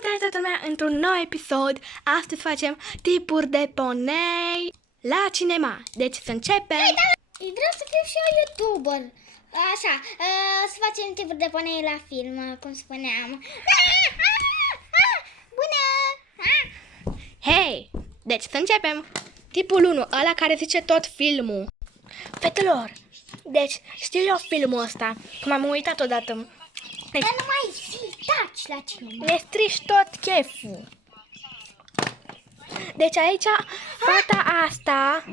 Salutare toată lumea într-un nou episod. Astăzi facem tipuri de ponei la cinema. Deci să începem. Hey, dar vreau să fiu și eu YouTuber. Așa, să facem tipuri de ponei la film, cum spuneam. Bună! Hei, deci să începem. Tipul 1, ăla care zice tot filmul. Fetelor, deci știu eu filmul ăsta, că m-am uitat odată. Deci, Dar nu mai zi, taci la cinema. ne strici tot cheful. Deci aici, fata asta...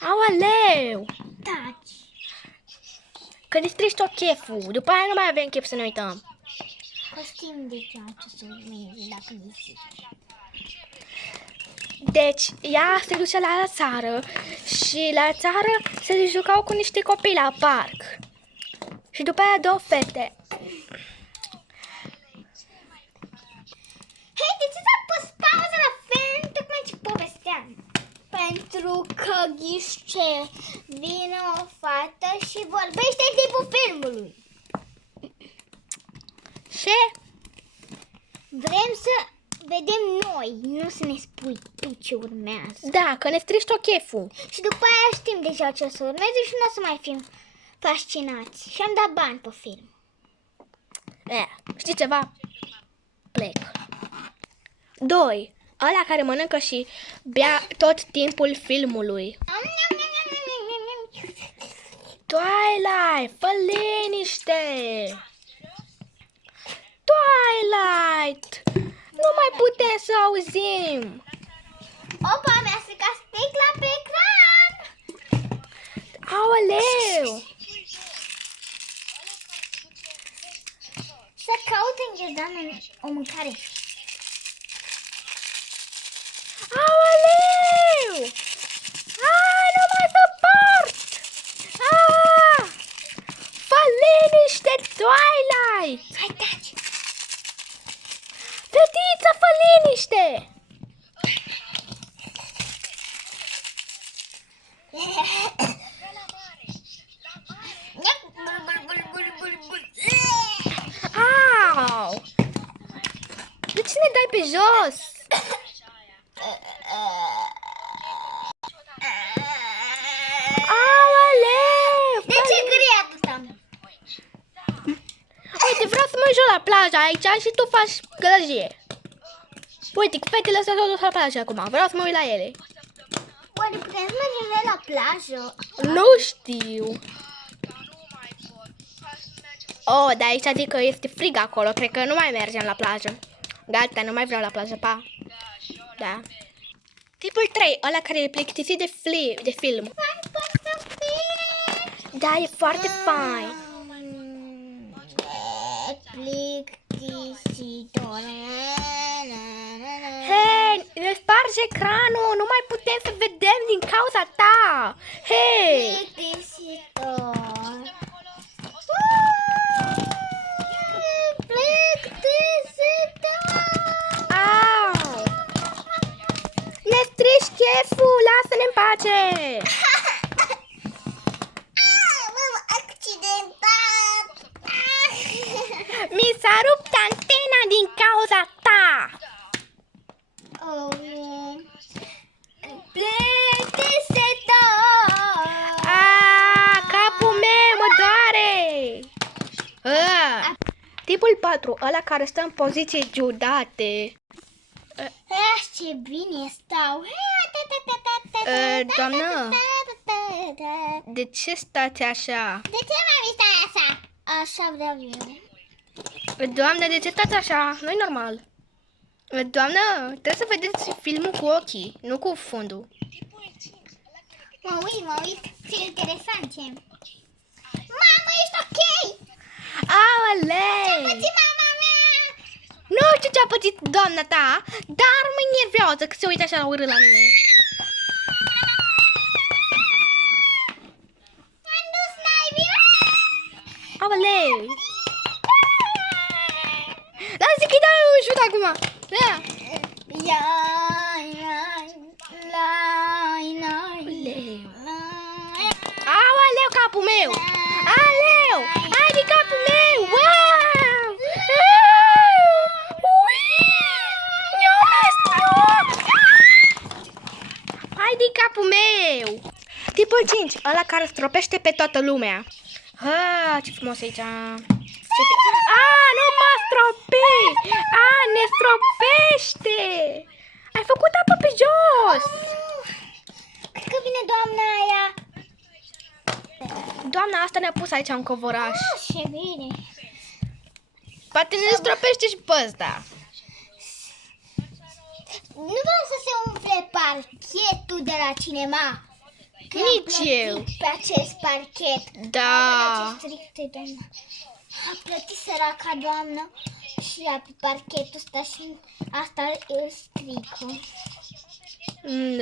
Aoleu! Taci. Că ne strici tot cheful. După aia nu mai avem chef să ne uităm. Costim de ce să urmezi dacă nu zici. Deci, ea se duce la țară și la țară se jucau cu niște copii la parc. Și după aia două fete. Hei, de ce s-a pus pauză la film tocmai ce povesteam? Pentru că ghiși ce? Vine o fată și vorbește în timpul filmului. Și Vrem să vedem noi, nu să ne spui tu ce urmează. da, că ne strici tot cheful. Și după aia știm deja ce o să urmeze și nu o să mai fim fascinați. Și am dat bani pe film. Știi ceva? Plec. 2. Ăla care mănâncă și bea tot timpul filmului. Twilight, fă liniște! Twilight! Nu mai putem să auzim! Opa, mi-a stricat sticla pe ecran! Aoleu! Să caut în ghiozdan o mâncare. Aoleu! Nu mai suport! Fă liniște, Twilight! Hai, taci! Fetiță, fă liniște! Au! De ce ne dai pe jos? Aoleu! De ce gri atâta? Uite, vreau să mă joc la plajă aici și tu faci gălăgie. Uite, fetele astea s-au dus la plajă acum. Vreau să mă uit la ele. Oare putem să mergem noi la plajă? Nu știu. Oh, dar aici zic că este frig acolo. Cred că nu mai mergem la plajă. Gata, nu mai vreau la plajă, pa. Da. Tipul 3, ăla care e plictisit de film. Hai, pot să fie! Da, e foarte fain. Plictisitor. Hei, ne spargi ecranul. Nu mai putem să vedem din cauza ta. Hei. Plictisitor. Plictisitor. Au. Ne strici cheful. Lasă-ne în pace. M-am accidentat. Mi s-a rupt antena din cauza ta. Oh, nu. Plictisitor. Capul meu mă doare. Tipul 4, ăla care stă în poziție ciudate. Ce bine stau. Doamnă, de ce stați așa? De ce mai stai așa? Așa vreau eu. Doamnă, de ce stați așa? Nu-i normal. Doamnă, trebuie să vedeți filmul cu ochii, nu cu fundul. Mă uit. Ce interesant ce. Mamă, ești ok? Aoleu! Ce mama mea? Nu știu ce a pățit doamna ta, dar mă enervează că se uită așa la urât la mine. M-am dus naibii. Aoleu! Lasă că-i dau un șut acum! Ia! Aoleu, capul meu! Aleu! Hai de capul meu! care stropește pe toată lumea. Ce frumos aici. Nu mă stropi! Ne stropește! Ai făcut apă pe jos! Cred că vine doamna aia. Doamna asta ne-a pus aici în covoraș. Ce bine. Poate ne stropește și pe ăsta. Nu vreau să se umple parchetul de la cinema. Că Nici am plătit eu. pe acest parchet. Da. Ce strict e, doamna. A plătit săraca doamnă și a pe parchetul ăsta și asta îl strică.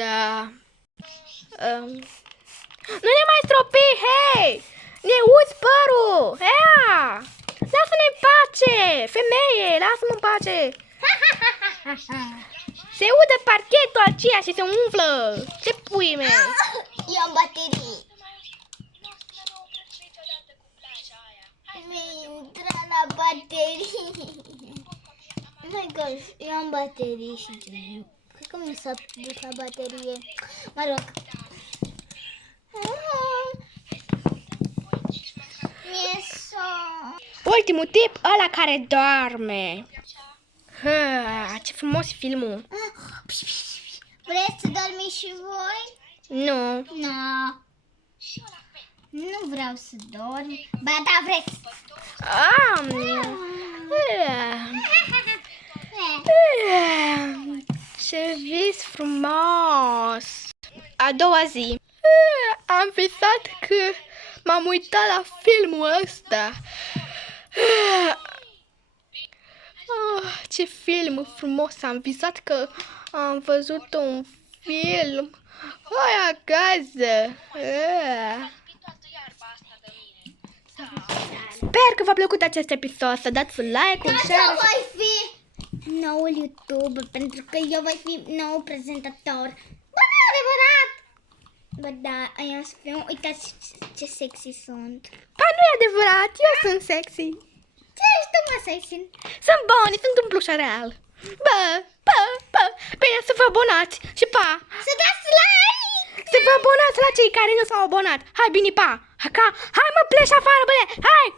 Da. Nu ne mai stropi, hei! Ne uzi părul! Hea! Lasă-ne în pace! Femeie, lasă-mă în pace! Se udă parchetul aceea și se umflă! Ce pui mei! Eu am baterii. Mi-a intrat la baterii. Oh my gosh, eu am baterii și cred că mi s-a dus la baterie. Mă rog. Mi-e somn. Ultimul tip, ăla care doarme. Ce frumos e filmul. Vreți să dormiți și voi? Nu. Nu. Nu vreau să dorm. Ba da, vreți. Ce vis frumos! A doua zi. Am visat că m-am uitat la filmul ăsta. Ce film frumos! Am visat că am văzut un film. Hai acasă! Sper că v-a plăcut acest episod. Să dați un like, un Eu share. voi fi noul YouTube, pentru că eu voi fi nou prezentator. Bă, nu e adevărat! Bă, da, aia să fiu. Uitați ce sexy sunt. Pa, nu e adevărat, eu sunt sexy. Ce ești tu, mă, sexy? Sunt buni, sunt un plușărel. Bă. Bine, să vă abonați și pa. Să dați like! Să vă abonați la cei care nu s-au abonat. Hai, bine, pa. Hai mă, pleci afară, băle. Hai.